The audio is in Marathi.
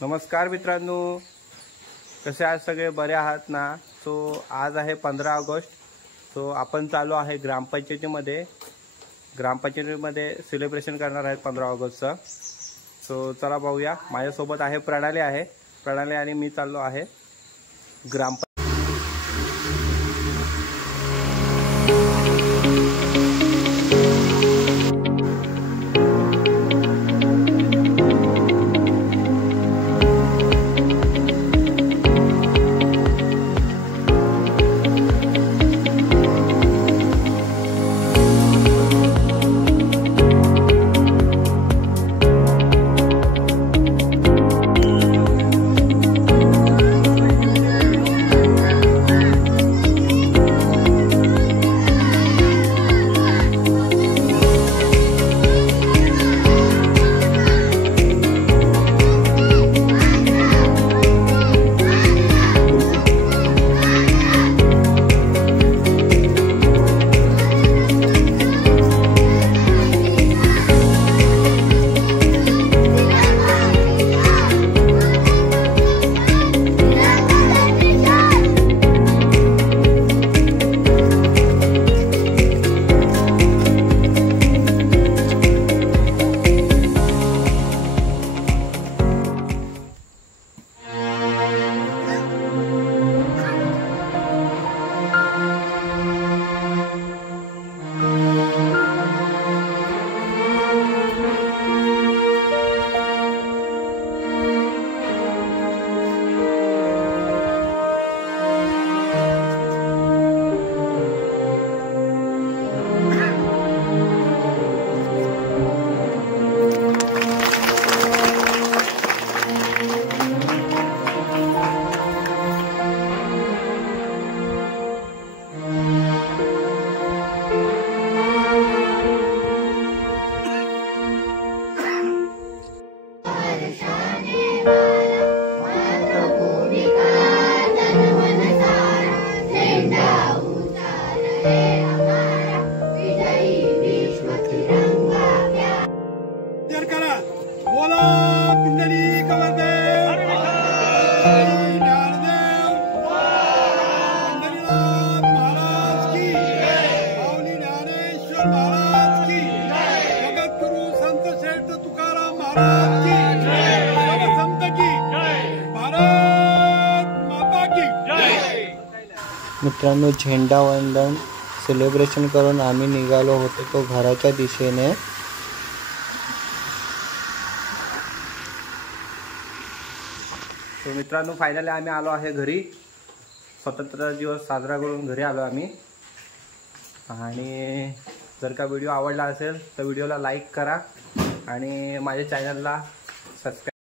नमस्कार मित्रांनो, कसे आहात सगळे? बरे आहात ना? सो आज आहे 15 ऑगस्ट. सो आपण चालू आहे ग्रामपंचायतीमध्ये सेलिब्रेशन करणार आहेत 15 ऑगस्टचं. सो चला पाहूया. माझ्यासोबत आहे प्रणाली आणि मी चाललो आहे ग्रामपंचायत. मित्रांनो, झेंडावंदन सेलिब्रेशन करून आम्ही निघालो होतो तो घराच्या दिशेने. तो मित्रांनो, फायनली आम्ही आलो आहे घरी. स्वतंत्र दिवस साजरा करून घरी आलो आम्ही. आणि जर का व्हिडिओ आवडला असेल तर व्हिडिओला लाईक करा आणि माझ्या चॅनलला सबस्क्राईब